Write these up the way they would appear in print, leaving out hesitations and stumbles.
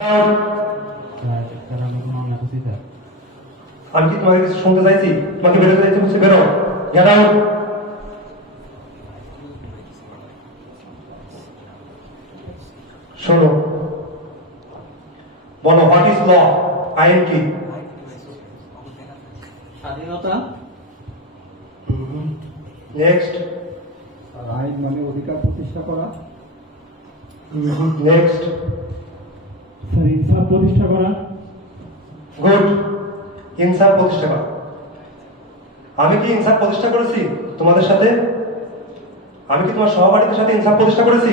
আমি কি তোমাকে কিছু শুনতে চাইছি? তোমাকে বেরোতে চাইছি, বলছি বেরো, গেট আউট। শোনো, বলো, হোয়াট ইজ ল? আইন কি? স্বাধীনতা। নেক্সট। আইন মানে অধিকার প্রতিষ্ঠা করা। নেক্সট। ইনসাফ প্রতিষ্ঠা করা। গুড, ইনসাফ প্রতিষ্ঠা করা। আমি কি ইনসাফ প্রতিষ্ঠা করেছি তোমাদের সাথে? আমি কি তোমার সহপাঠীদের সাথে ইনসাফ প্রতিষ্ঠা করেছি?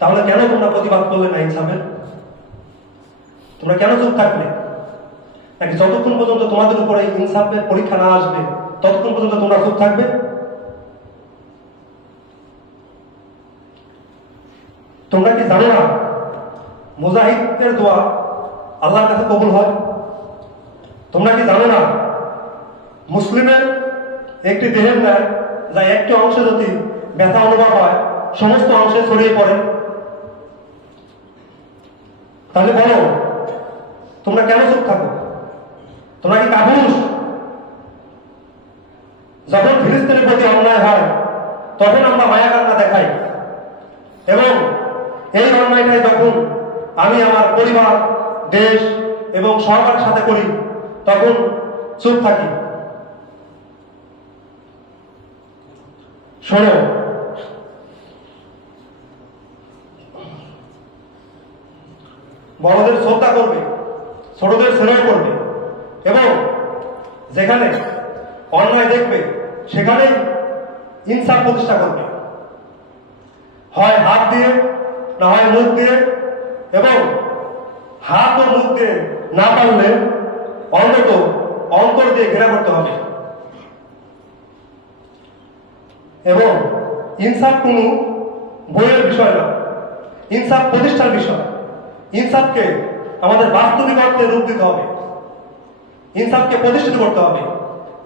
তাহলে কেন তোমরা প্রতিবাদ করলে না ইনসাফের? তোমরা কেন চুপ থাকলে? নাকি যতক্ষণ পর্যন্ত তোমাদের উপরে ইনসাফের পরীক্ষা না আসবে ততক্ষণ পর্যন্ত তোমরা চুপ থাকবে? তোমরা কি জানো না মুজাহিদের দোয়া আল্লাহর কাছে কবুল হয়? তোমরা কি জানো না মুসলিমের একটি দেহের ন্যায় যা একটি অংশে যদি ব্যথা অনুভব হয় সমস্ত অংশে ছড়িয়ে পড়ে? তাহলে বলো, তোমরা কেন চুপ থাকো? তোমরা কি কাপুরুষ? যখন ফিলিস্তিনের প্রতি অন্যায় হয় তখন আমরা মায়া কান্না দেখাই, এবং এই অন্যায়টাই যখন আমি আমার পরিবার, দেশ এবং সরকারের সাথে করি তখন চুপ থাকি। শোনো, বড়দের শ্রদ্ধা করবে, ছোটদের স্নেহ করবে, এবং যেখানে অন্যায় দেখবে সেখানেই ইনসাফ প্রতিষ্ঠা করবে, হয় হাত দিয়ে না হয় মুখ দিয়ে, এবং হাত ও মুখ দিয়ে না পারলে অন্তত অন্তর দিয়ে ঘেরা করতে হবে। এবং ইনসাফ কোনো বইয়ের বিষয় না, ইনসাফ প্রতিষ্ঠার বিষয়। ইনসাফকে আমাদের বাস্তবিক অর্থে রূপ দিতে হবে, ইনসাফকে প্রতিষ্ঠিত করতে হবে।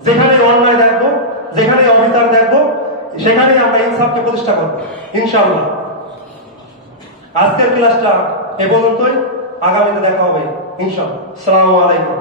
যেখানে অন্যায় দেখবো, যেখানে অবিচার দেখবো, সেখানেই আমরা ইনসাফকে প্রতিষ্ঠা করবো ইনশাআল্লাহ। আজকের ক্লাসটা এ পর্যন্তই, আগামীতে দেখা হবে ইনশাআল্লাহ। আসসালামু আলাইকুম।